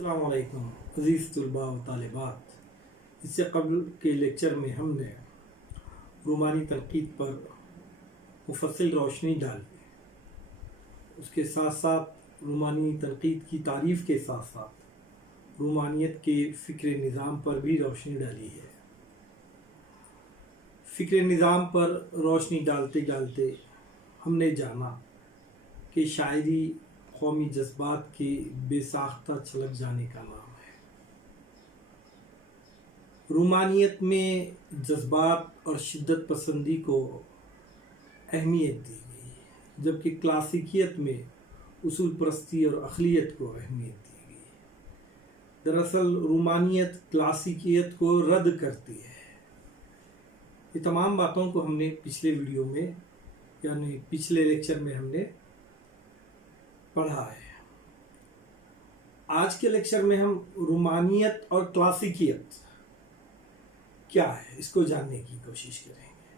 السلام علیکم عزیز طلباء و طالبات۔ اس سے قبل کے لیکچر میں ہم نے رومانی تنقید پر مفصل روشنی ڈالی، اس کے ساتھ ساتھ رومانی تنقید کی تعریف کے ساتھ ساتھ رومانیت کے فکر نظام پر بھی روشنی ڈالی ہے۔ فکر نظام پر روشنی ڈالتے ڈالتے ہم نے جانا کہ شاعری قومی جذبات کے بے ساختہ چھلک جانے کا نام ہے۔ رومانیت میں جذبات اور شدت پسندی کو اہمیت دی گئی، جبکہ کلاسیکیت میں اصول پرستی اور اقلیت کو اہمیت دی گئی۔ دراصل رومانیت کلاسیکیت کو رد کرتی ہے۔ یہ تمام باتوں کو ہم نے پچھلے ویڈیو میں یعنی پچھلے لیکچر میں ہم نے پڑھا ہے۔ آج کے لیکچر میں ہم رومانیت اور کلاسیکیت کیا ہے اس کو جاننے کی کوشش کریں گے۔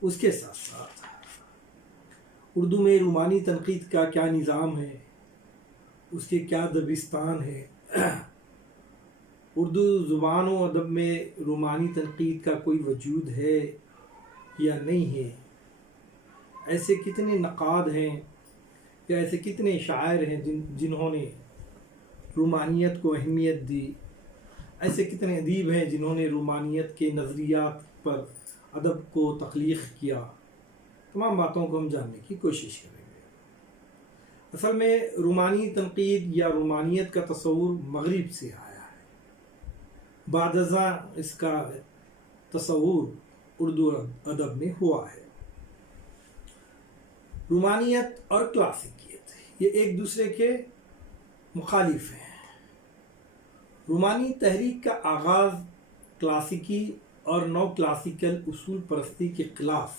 اس کے ساتھ ساتھ اردو میں رومانی تنقید کا کیا نظام ہے، اس کے کیا دبستان ہے، اردو زبان و ادب میں رومانی تنقید کا کوئی وجود ہے یا نہیں ہے، ایسے کتنے نقاد ہیں یا ایسے کتنے شاعر ہیں جنہوں نے رومانیت کو اہمیت دی، ایسے کتنے ادیب ہیں جنہوں نے رومانیت کے نظریات پر ادب کو تخلیق کیا۔ تمام باتوں کو ہم جاننے کی کوشش کریں گے۔ اصل میں رومانی تنقید یا رومانیت کا تصور مغرب سے آیا ہے، بعد ازاں اس کا تصور اردو ادب میں ہوا ہے۔ رومانیت اور کلاسیکیت یہ ایک دوسرے کے مخالف ہیں۔ رومانی تحریک کا آغاز کلاسیکی اور نو کلاسیکل اصول پرستی کے خلاف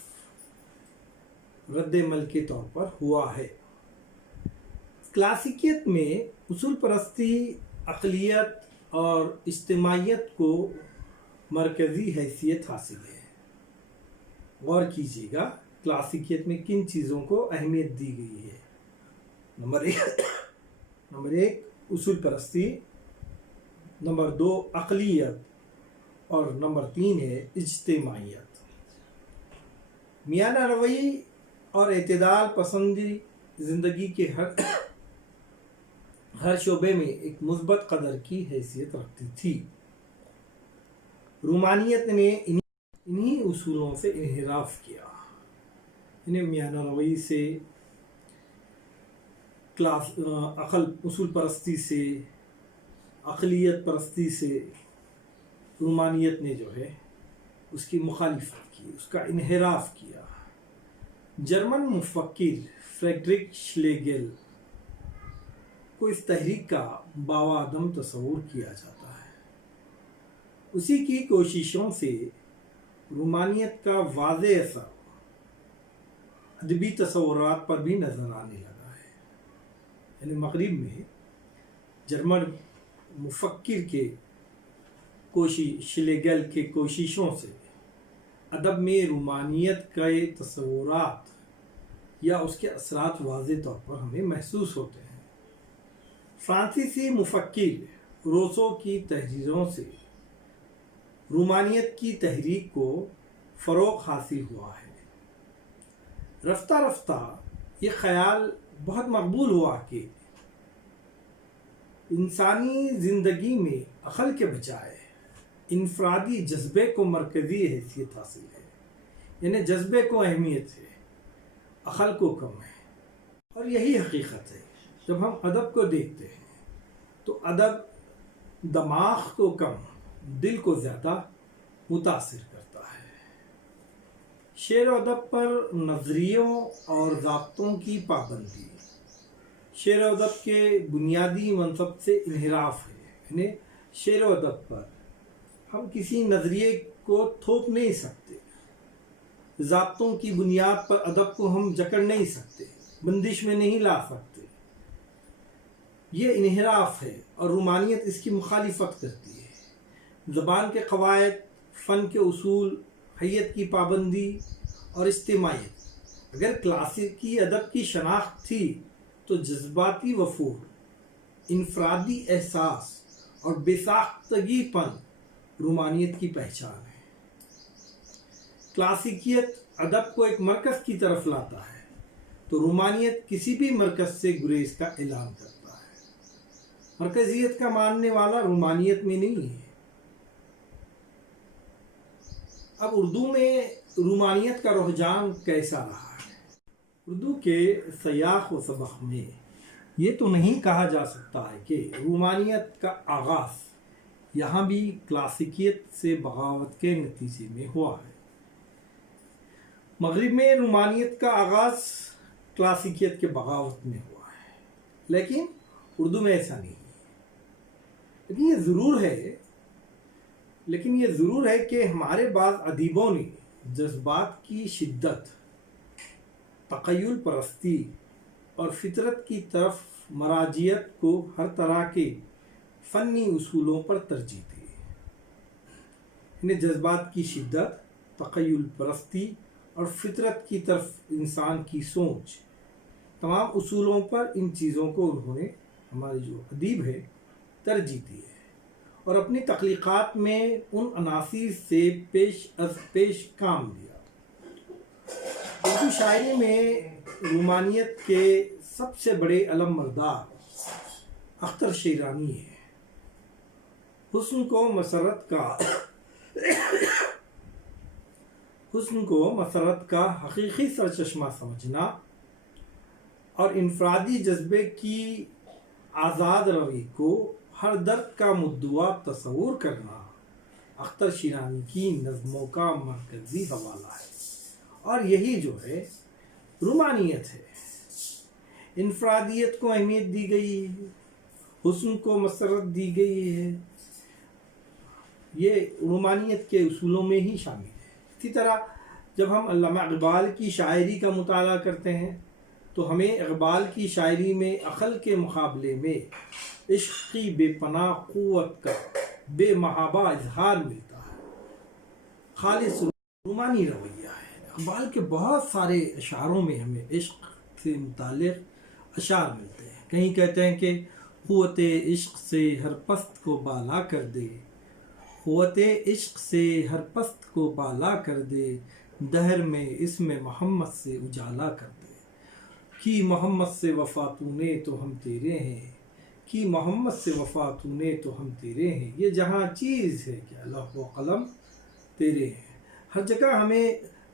رد عمل کے طور پر ہوا ہے۔ کلاسیکیت میں اصول پرستی اقلیت اور اجتماعیت کو مرکزی حیثیت حاصل ہے۔ غور کیجیے گا کلاسیکیت میں کن چیزوں کو اہمیت دی گئی ہے۔ نمبر ایک اصول پرستی، نمبر دو اقلیت اور نمبر تین ہے اجتماعیت۔ میانہ روی اور اعتدال پسندی زندگی کے ہر شعبے میں ایک مثبت قدر کی حیثیت رکھتی تھی۔ رومانیت نے انہی اصولوں سے انحراف کیا، انہیں میانہ روی سے، اصول پرستی سے، اقلیت پرستی سے رومانیت نے جو ہے اس کی مخالفت کی، اس کا انحراف کیا۔ جرمن مفکر فریڈرک شلیگل کو اس تحریک کا باوعدم تصور کیا جاتا ہے۔ اسی کی کوششوں سے رومانیت کا واضح اثر ادبی تصورات پر بھی نظر آنے لگا ہے۔ یعنی مغرب میں جرمن مفکر کے شلیگل کے کوششوں سے ادب میں رومانیت کے تصورات یا اس کے اثرات واضح طور پر ہمیں محسوس ہوتے ہیں۔ فرانسیسی مفکر روسو کی تحریروں سے رومانیت کی تحریک کو فروغ حاصل ہوا ہے۔ رفتہ رفتہ یہ خیال بہت مقبول ہوا کہ انسانی زندگی میں عقل کے بجائے انفرادی جذبے کو مرکزی حیثیت حاصل ہے، یعنی جذبے کو اہمیت ہے، عقل کو کم ہے۔ اور یہی حقیقت ہے۔ جب ہم ادب کو دیکھتے ہیں تو ادب دماغ کو کم، دل کو زیادہ متاثر کرتا ہے۔ شعر و ادب پر نظریوں اور ضابطوں کی پابندی شعر و ادب کے بنیادی منصب سے انحراف ہے۔ یعنی شعر و ادب پر ہم کسی نظریے کو تھوپ نہیں سکتے، ضابطوں کی بنیاد پر ادب کو ہم جکڑ نہیں سکتے، بندش میں نہیں لا سکتے۔ یہ انحراف ہے اور رومانیت اس کی مخالفت کرتی ہے۔ زبان کے قواعد، فن کے اصول، حیت کی پابندی اور اجتماعیت۔ اگر کلاسیکی ادب کی شناخت تھی تو جذباتی وفور انفرادی احساس اور بے ساختگی پن رومانیت کی پہچان ہے۔ کلاسیکیت ادب کو ایک مرکز کی طرف لاتا ہے تو رومانیت کسی بھی مرکز سے گریز کا اعلان کرتا ہے۔ مرکزیت کا ماننے والا رومانیت میں نہیں ہے۔ اب اردو میں رومانیت کا رجحان کیسا رہا ہے؟ اردو کے سیاق و سبق میں یہ تو نہیں کہا جا سکتا ہے کہ رومانیت کا آغاز یہاں بھی کلاسیکیت سے بغاوت کے نتیجے میں ہوا ہے۔ مغرب میں رومانیت کا آغاز کلاسیکیت کے بغاوت میں ہوا ہے، لیکن اردو میں ایسا نہیں ہے۔ لیکن یہ ضرور ہے کہ ہمارے بعض ادیبوں نے جذبات کی شدت، تخیل پرستی اور فطرت کی طرف مراجعت کو ہر طرح کے فنی اصولوں پر ترجیح دی۔ انہیں جذبات کی شدت، تخیل پرستی اور فطرت کی طرف انسان کی سوچ، تمام اصولوں پر ان چیزوں کو انہوں نے، ہمارے جو ادیب ہے، ترجیح دی ہے اور اپنی تخلیقات میں ان عناصر سے پیش از پیش کام لیا۔ اردو شاعری میں رومانیت کے سب سے بڑے علم بردار اختر شیرانی ہے۔ حسن کو مسرت کا حقیقی سرچشمہ سمجھنا اور انفرادی جذبے کی آزاد روی کو ہر درد کا مدعا تصور کرنا اختر شیرانی کی نظموں کا مرکزی حوالہ ہے، اور یہی جو ہے رومانیت ہے۔ انفرادیت کو اہمیت دی گئی ہے، حسن کو مسرت دی گئی ہے، یہ رومانیت کے اصولوں میں ہی شامل ہے۔ اسی طرح جب ہم علامہ اقبال کی شاعری کا مطالعہ کرتے ہیں تو ہمیں اقبال کی شاعری میں عقل کے مقابلے میں عشق کی بے پناہ قوت کا بے محابہ اظہار ملتا ہے۔ خالص رومانی رویہ ہے۔ اقبال کے بہت سارے اشعاروں میں ہمیں عشق سے متعلق اشعار ملتے ہیں۔ کہیں کہتے ہیں کہ قوت عشق سے ہر پست کو بالا کر دے، قوت عشق سے ہر پست کو بالا کر دے، دہر میں اسم محمد سے اجالا کر دے، کی محمد سے وفا تو نے تو ہم تیرے ہیں، کی محمد سے وفا تو نے تو ہم تیرے ہیں، یہ جہاں چیز ہے کہ لوح و قلم تیرے ہیں۔ ہر جگہ ہمیں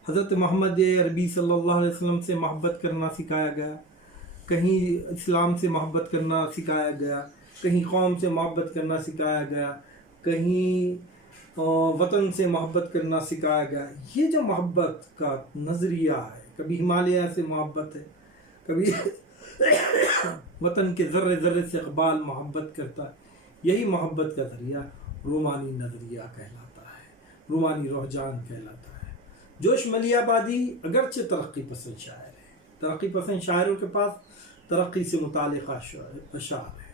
حضرت محمد عربی صلی اللہ علیہ وسلم سے محبت کرنا سکھایا گیا، کہیں اسلام سے محبت کرنا سکھایا گیا، کہیں قوم سے محبت کرنا سکھایا گیا، کہیں وطن سے محبت کرنا سکھایا گیا۔ یہ جو محبت کا نظریہ ہے، کبھی ہمالیہ سے محبت ہے، کبھی وطن کے ذرے ذرے سے اقبال محبت کرتا ہے، یہی محبت کا ذریعہ رومانی نظریہ کہلاتا ہے، رومانی رجحان کہلاتا ہے۔ جوش ملی آبادی اگرچہ ترقی پسند شاعر ہے، ترقی پسند شاعروں کے پاس ترقی سے متعلق اشعار ہے،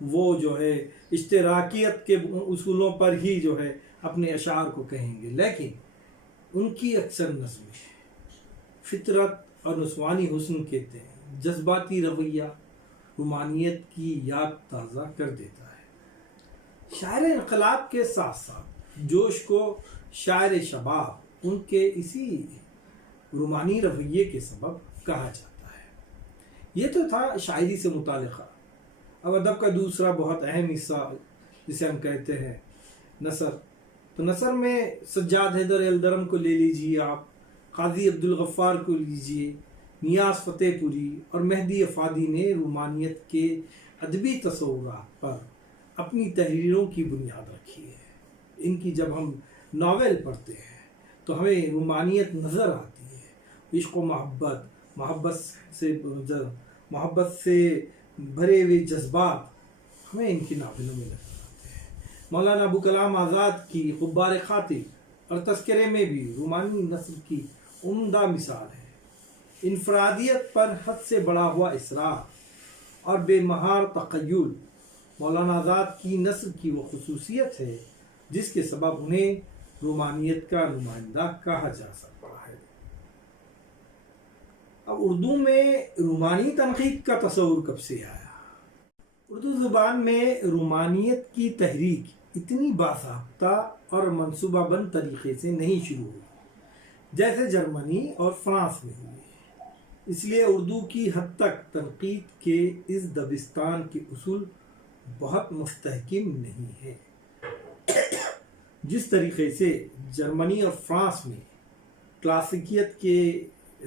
وہ جو ہے اشتراکیت کے اصولوں پر ہی جو ہے اپنے اشعار کو کہیں گے، لیکن ان کی اکثر نظمیں فطرت اور نسوانی حسن کہتے ہیں، جذباتی رویہ رومانیت کی یاد تازہ کر دیتا ہے۔ شاعر انقلاب کے ساتھ ساتھ جوش کو شاعر شباب ان کے اسی رومانی رویے کے سبب کہا جاتا ہے۔ یہ تو تھا شاعری سے متعلقہ۔ اب ادب کا دوسرا بہت اہم حصہ جسے ہم کہتے ہیں نثر، تو نثر میں سجاد حیدر الدرم کو لے لیجیے، آپ قاضی عبدالغفار کو لیجیے، نیاز فتح پوری اور مہدی افادی نے رومانیت کے ادبی تصورات پر اپنی تحریروں کی بنیاد رکھی ہے۔ ان کی جب ہم ناول پڑھتے ہیں تو ہمیں رومانیت نظر آتی ہے، عشق و محبت سے بھرے ہوئے جذبات ہمیں ان کی ناولوں میں نظر آتے ہیں۔ مولانا ابو کلام آزاد کی غبار خاطر اور تذکرے میں بھی رومانی نثر کی عمدہ مثال ہے۔ انفرادیت پر حد سے بڑا ہوا اصرار اور بے مہار تخیل مولانا آزاد کی نثر کی وہ خصوصیت ہے جس کے سبب انہیں رومانیت کا نمائندہ کہا جا سکتا ہے۔ اب اردو میں رومانی تنقید کا تصور کب سے آیا؟ اردو زبان میں رومانیت کی تحریک اتنی باضابطہ اور منصوبہ بند طریقے سے نہیں شروع ہوئی جیسے جرمنی اور فرانس میں ہوئی، اس لیے اردو کی حد تک تنقید کے اس دبستان کے اصول بہت مستحکم نہیں ہے۔ جس طریقے سے جرمنی اور فرانس میں کلاسیکیت کے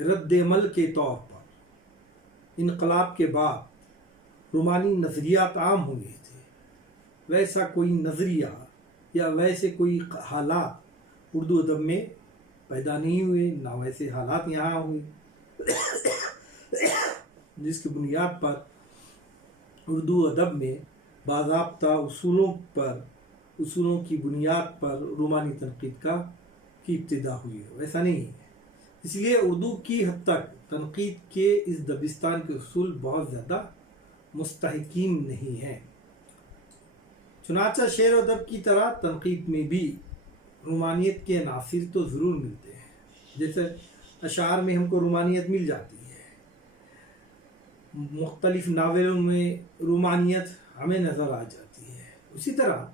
رد عمل کے طور پر انقلاب کے بعد رومانی نظریات عام ہوئے تھے، ویسا کوئی نظریہ یا ویسے کوئی حالات اردو ادب میں پیدا نہیں ہوئے، نہ ویسے حالات یہاں ہوئے جس کی بنیاد پر اردو ادب میں باضابطہ اصولوں کی بنیاد پر رومانی تنقید کی ابتدا ہوئی ہے، ویسا نہیں ہے۔ اس لیے اردو کی حد تک تنقید کے اس دبستان کے اصول بہت زیادہ مستحکم نہیں ہیں۔ چنانچہ شعر و ادب کی طرح تنقید میں بھی رومانیت کے عناصر تو ضرور ملتے ہیں، جیسے اشعار میں ہم کو رومانیت مل جاتی ہے، مختلف ناولوں میں رومانیت ہمیں نظر آ جاتی ہے، اسی طرح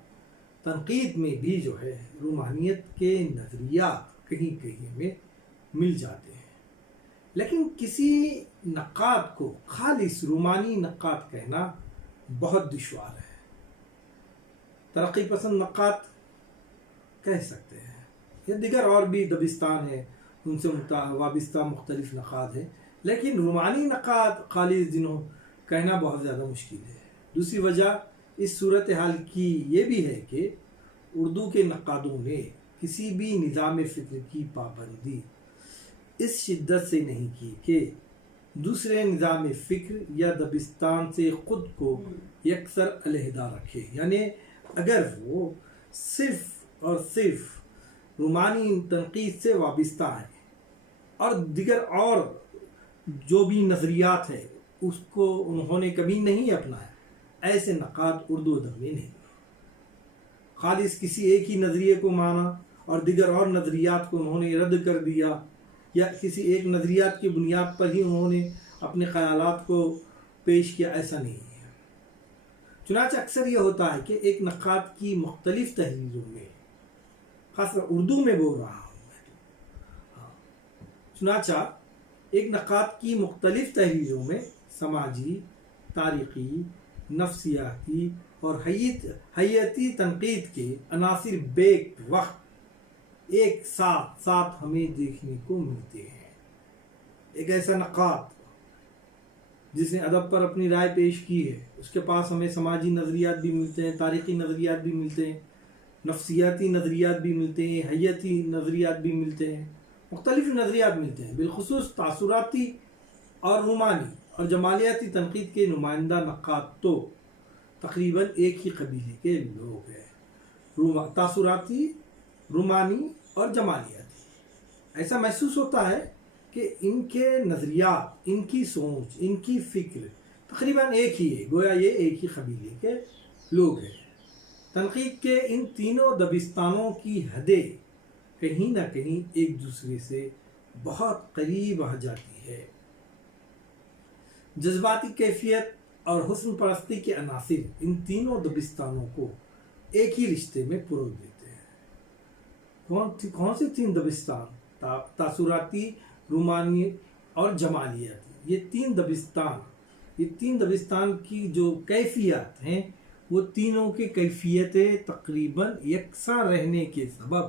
تنقید میں بھی جو ہے رومانیت کے نظریات کہیں کہیں ہمیں مل جاتے ہیں۔ لیکن کسی نقاد کو خالص رومانی نقاد کہنا بہت دشوار ہے۔ ترقی پسند نقاد کہہ سکتے ہیں، یا دیگر اور بھی دبستان ہیں ان سے وابستہ مختلف نقاد ہیں، لیکن رومانی نقاد خالص جنہوں کہنا بہت زیادہ مشکل ہے۔ دوسری وجہ اس صورتحال کی یہ بھی ہے کہ اردو کے نقادوں نے کسی بھی نظام فکر کی پابندی اس شدت سے نہیں کی کہ دوسرے نظام فکر یا دبستان سے خود کو یکسر علیحدہ رکھے، یعنی اگر وہ صرف اور صرف رومانی تنقید سے وابستہ ہے اور دیگر اور جو بھی نظریات ہیں اس کو انہوں نے کبھی نہیں اپنایا، ایسے نقاد اردو ادب میں نہیں۔ خالص کسی ایک ہی نظریے کو مانا اور دیگر اور نظریات کو انہوں نے رد کر دیا، یا کسی ایک نظریات کی بنیاد پر ہی انہوں نے اپنے خیالات کو پیش کیا، ایسا نہیں ہے۔ چنانچہ اکثر یہ ہوتا ہے کہ ایک نقاد کی مختلف تحریروں میں، خاص کر اردو میں بول رہا ہوں میں، چنانچہ ایک نقاد کی مختلف تحریروں میں سماجی، تاریخی، نفسیاتی اور حیاتی تنقید کے عناصر بیک وقت ایک ساتھ ہمیں دیکھنے کو ملتے ہیں۔ ایک ایسا نقاد جس نے ادب پر اپنی رائے پیش کی ہے، اس کے پاس ہمیں سماجی نظریات بھی ملتے ہیں، تاریخی نظریات بھی ملتے ہیں، نفسیاتی نظریات بھی ملتے ہیں، حیاتی نظریات بھی ملتے ہیں، مختلف نظریات ملتے ہیں۔ بالخصوص تاثراتی اور رومانی اور جمالیاتی تنقید کے نمائندہ نقاد تو تقریباً ایک ہی قبیلے کے لوگ ہیں، تاثراتی، رومانی اور جمالیاتی۔ ایسا محسوس ہوتا ہے کہ ان کے نظریات، ان کی سوچ، ان کی فکر تقریباً ایک ہی ہے، گویا یہ ایک ہی قبیلے کے لوگ ہیں۔ تنقید کے ان تینوں دبستانوں کی حدیں کہیں نہ کہیں ایک دوسرے سے بہت قریب آ جاتی ہے۔ جذباتی کیفیت اور حسن پرستی کے عناصر ان تینوں دبستانوں کو ایک ہی رشتے میں پرو دیتے ہیں۔ کون سے تین دبستان؟ تاثراتی، رومانی اور جمالیاتی۔ یہ تین دبستان کی جو کیفیات ہیں وہ تینوں کی کیفیتیں تقریباً یکساں رہنے کے سبب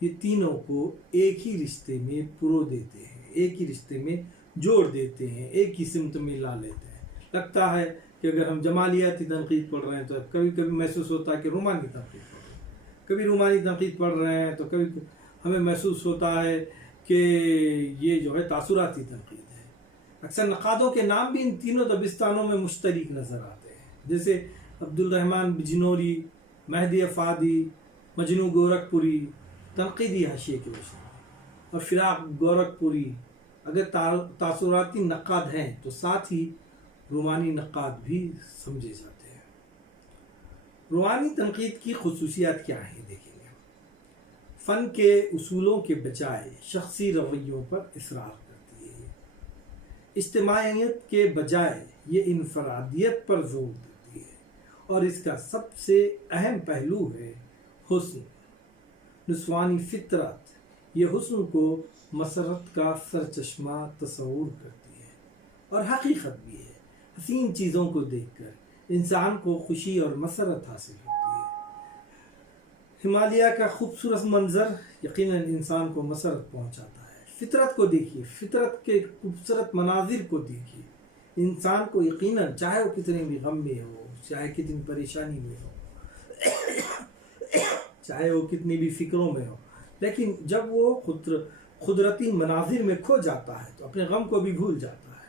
یہ تینوں کو ایک ہی رشتے میں پرو دیتے ہیں، ایک ہی رشتے میں جوڑ دیتے ہیں، ایک ہی سمت میں لا لیتے ہیں۔ لگتا ہے کہ اگر ہم جمالیاتی تنقید پڑھ رہے ہیں تو کبھی کبھی محسوس ہوتا ہے کہ رومانی تنقید پڑھ رہے ہیں، کبھی رومانی تنقید پڑھ رہے ہیں تو کبھی ہمیں محسوس ہوتا ہے کہ یہ جو ہے تاثراتی تنقید ہے۔ اکثر نقادوں کے نام بھی ان تینوں دبستانوں میں مشترک نظر آتے ہیں، جیسے عبدالرحمن بجنوری، مہدی افادی، مجنو گورکھپوری تنقیدی حاشیے کے روشن، اور فراق گورکھپوری اگر تاثراتی نقاد ہیں تو ساتھ ہی رومانی نقاد بھی سمجھے جاتے ہیں۔ رومانی تنقید کی خصوصیات کیا ہیں دیکھیں گے۔ فن کے اصولوں کے بجائے شخصی رویوں پر اصرار کرتی ہے، اجتماعیت کے بجائے یہ انفرادیت پر زور دیتی ہے، اور اس کا سب سے اہم پہلو ہے حسن، نسوانی فطرت۔ یہ حسن کو مسرت کا سرچشمہ تصور کرتی ہے اور حقیقت بھی ہے۔ حسین چیزوں کو دیکھ کر انسان کو خوشی اور مسرت حاصل ہوتی ہے۔ ہمالیہ کا خوبصورت منظر یقیناً انسان کو مسرت پہنچاتا ہے۔ فطرت کو دیکھیے، فطرت کے خوبصورت مناظر کو دیکھیے، انسان کو یقیناً چاہے وہ کتنے بھی غم میں ہو، چاہے کتنی پریشانی میں ہو، چاہے وہ کتنی بھی فکروں میں ہو، لیکن جب وہ قدرتی مناظر میں کھو جاتا ہے تو اپنے غم کو بھی بھول جاتا ہے۔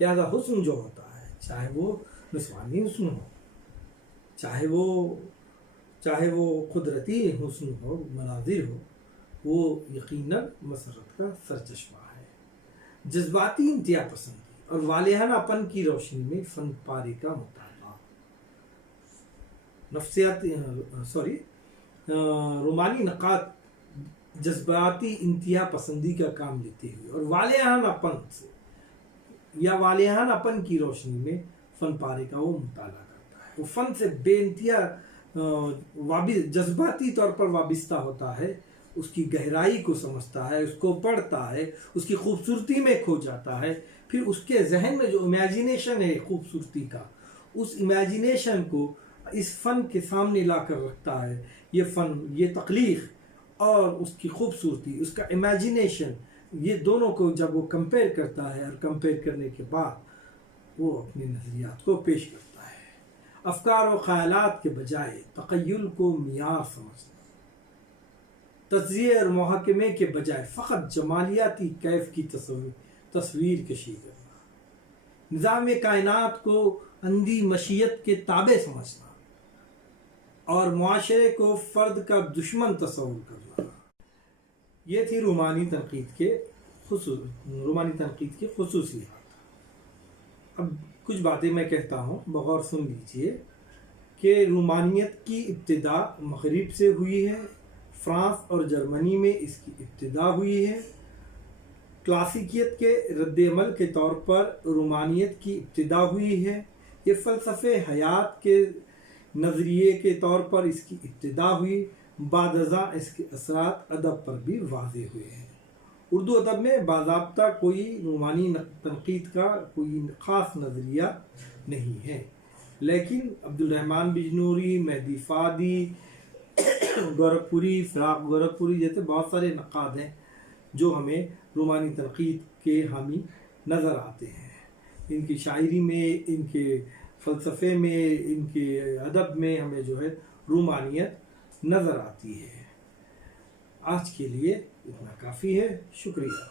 لہذا حسن جو ہوتا ہے، چاہے وہ نسوانی حسن ہو، چاہے وہ قدرتی حسن ہو، مناظر ہو، وہ یقیناً مسرت کا سرچشمہ ہے۔ جذباتی انتہا پسندی اور والہانہ پن کی روشنی میں فن پارے کا مطالعہ، رومانی نقاد جذباتی انتہا پسندی کا کام لیتے ہوئے اور والہانہ پن کی روشنی میں فن پارے کا وہ مطالعہ کرتا ہے۔ وہ فن سے بے انتہا جذباتی طور پر وابستہ ہوتا ہے، اس کی گہرائی کو سمجھتا ہے، اس کو پڑھتا ہے، اس کی خوبصورتی میں کھو جاتا ہے، پھر اس کے ذہن میں جو امیجینیشن ہے خوبصورتی کا، اس امیجینیشن کو اس فن کے سامنے لا کر رکھتا ہے۔ یہ فن، یہ تخلیق اور اس کی خوبصورتی، اس کا امیجینیشن، یہ دونوں کو جب وہ کمپیئر کرتا ہے اور کمپیئر کرنے کے بعد وہ اپنے نظریات کو پیش کرتا ہے۔ افکار و خیالات کے بجائے تخیل کو معیار سمجھنا، تجزیے اور محاکمے کے بجائے فقط جمالیاتی کیف کی تصویر کشی کرنا، نظام کائنات کو اندھی مشیت کے تابع سمجھنا اور معاشرے کو فرد کا دشمن تصور کرنا، یہ تھی رومانی تنقید کی خصوصیات۔ اب کچھ باتیں میں کہتا ہوں، بغور سن لیجئے کہ رومانیت کی ابتدا مغرب سے ہوئی ہے، فرانس اور جرمنی میں اس کی ابتدا ہوئی ہے۔ کلاسیکیت کے رد عمل کے طور پر رومانیت کی ابتدا ہوئی ہے۔ یہ فلسفے حیات کے نظریے کے طور پر اس کی ابتدا ہوئی، بعد ازاں اس کے اثرات ادب پر بھی واضح ہوئے ہیں۔ اردو ادب میں باضابطہ کوئی رومانی تنقید کا کوئی خاص نظریہ نہیں ہے، لیکن عبدالرحمن بجنوری، مہدی فادی، گورکھپوری، فراق گورکھپوری جیسے بہت سارے نقاد ہیں جو ہمیں رومانی تنقید کے حامی نظر آتے ہیں۔ ان کی شاعری میں، ان کے فلسفے میں، ان کے ادب میں ہمیں جو ہے رومانیت نظر آتی ہے۔ آج کے لیے اتنا کافی ہے، شکریہ۔